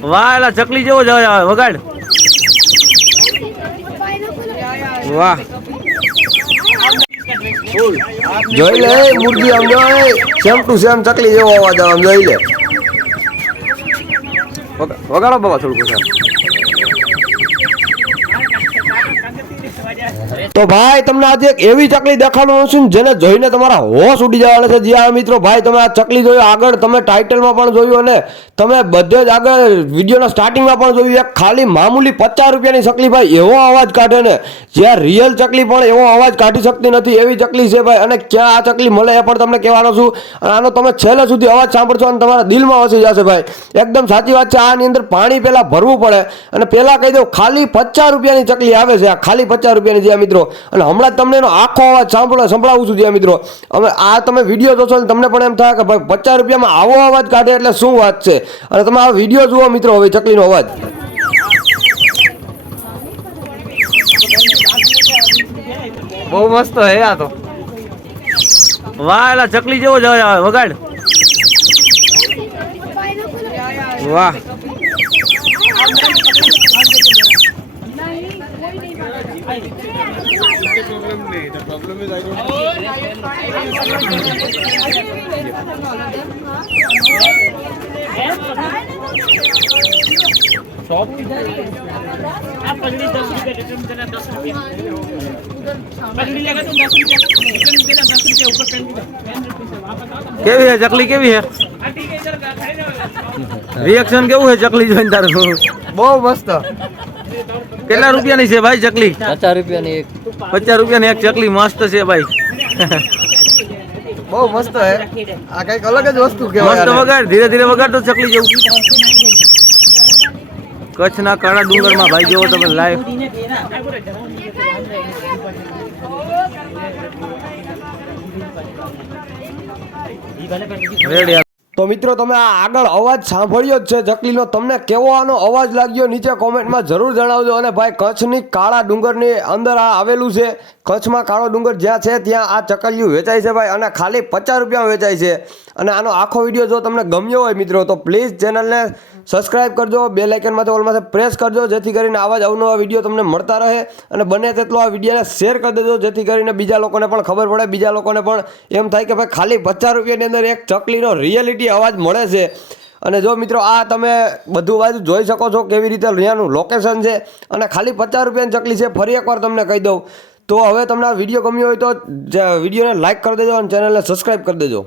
વાહ એલા ચકલી જેવો જ આવે વગાડ. વાહ. જોઈ લે મુરગી આમ જો સેમ ટુ સેમ ચકલી જેવો અવાજ આમ જોઈ લે. વગા- વગાડો બાબા થોડુંક વધારે. તો ભાઈ, તમને આજે એક એવી ચકલી દેખાડવાનું છું જેને જોઈને તમારા હોશ ઉડી જવાના છે. જ્યાં મિત્રો, ભાઈ, તમે આ ચકલી જોયું આગળ તમે ટાઇટલમાં પણ જોયું અને તમે બધે જ આગળ વિડીયોના સ્ટાર્ટિંગમાં પણ જોયું. એક ખાલી મામૂલી પચાસ રૂપિયાની ચકલી ભાઈ, એવો અવાજ કાઢે ને. જ્યાં રિયલ ચકલી પણ એવો અવાજ કાઢી શકતી નથી, એવી ચકલી છે ભાઈ. અને ક્યાં આ ચકલી મળે એ પણ તમને કહેવાનો છું. અને આનો તમે છેલ્લે સુધી અવાજ સાંભળશો અને તમારા દિલમાં વસી જશે ભાઈ. એકદમ સાચી વાત છે, આની અંદર પાણી પહેલાં ભરવું પડે. અને પહેલાં કહી દઉં, ખાલી પચાસ રૂપિયાની ચકલી આવે છે. આ ખાલી પચાસ રૂપિયાની જે મિત્રો અને હમણાં તમને એનો આખો અવાજ સાંભળો, સંભળાવું છું જ્યાં મિત્રો. હવે આ તમે વીડિયો જોશો ને તમને પણ એમ થાય કે ભાઈ પચાસ રૂપિયામાં આવો અવાજ કાઢે એટલે શું વાત છે? અને તમે આ વીડિયો જુઓ મિત્રો હવે ચકલીનો અવાજ. બહુ મસ્ત હે આ તો. વાહ, એલા ચકલી જેવો જ વગાડ. વાહ. Problem is I don't shop आप पगड़ी दस रुपये दस रुपये के भी है? जकली के भी है। रिएक्शन केવું છે ચકલી જોઈને તારું बहुत मस्त। કેટલા રૂપિયાની છે ભાઈ ચકલી? પચાસ રૂપિયાની એક. પચાસ રૂપિયાની એક ચકલી મસ્ત છે ભાઈ. બહુ મસ્ત હે. આ કંઈક અલગ જ વસ્તુ મસ્ત વગાડ ધીરે ધીરે વગાડ તો ચકલી જેવું. કચ્છના કાળા ડુંગરમાં ભાઈ જોવો તમે લાઈવ રેડી. તો મિત્રો, તમે આ આગળ અવાજ સાંભળ્યો જ છે. ચકલીનો તમને કેવો આનો અવાજ લાગ્યો નીચે કોમેન્ટમાં જરૂર જણાવજો. અને ભાઈ, કચ્છની કાળા ડુંગરની અંદર આ આવેલું છે. કચ્છમાં કાળો ડુંગર જ્યાં છે, ત્યાં આ ચકલિયું વેચાય છે ભાઈ. અને ખાલી પચાસ રૂપિયામાં વેચાય છે. અને આનો આખો વીડિયો જો તમને ગમ્યો હોય મિત્રો, તો પ્લીઝ ચેનલને સબસ્ક્રાઇબ કરજો બે લાઇકનમાંથી ઓલમાંથી પ્રેસ કરજો, જેથી કરીને આવા જ અવનવા વીડિયો તમને મળતા રહે. અને બને તેટલો આ વિડીયોને શેર કરી દેજો, જેથી કરીને બીજા લોકોને પણ ખબર પડે, બીજા લોકોને પણ એમ થાય કે ભાઈ ખાલી પચાસ રૂપિયાની અંદર એક ચકલીનો રિયાલિટી અવાજ મળે છે. અને જો મિત્રો આ તમે બધું બાજુ જોઈ શકો છો કેવી રીતે અહીંયાનું લોકેશન છે. અને ખાલી પચાસ રૂપિયાની ચકલી છે, ફરી એકવાર તમને કહી દઉં. તો હવે તમને આ વીડિયો ગમ્યો હોય તો વિડીયોને લાઇક કરી દેજો અને ચેનલને સબસ્ક્રાઇબ કરી દેજો.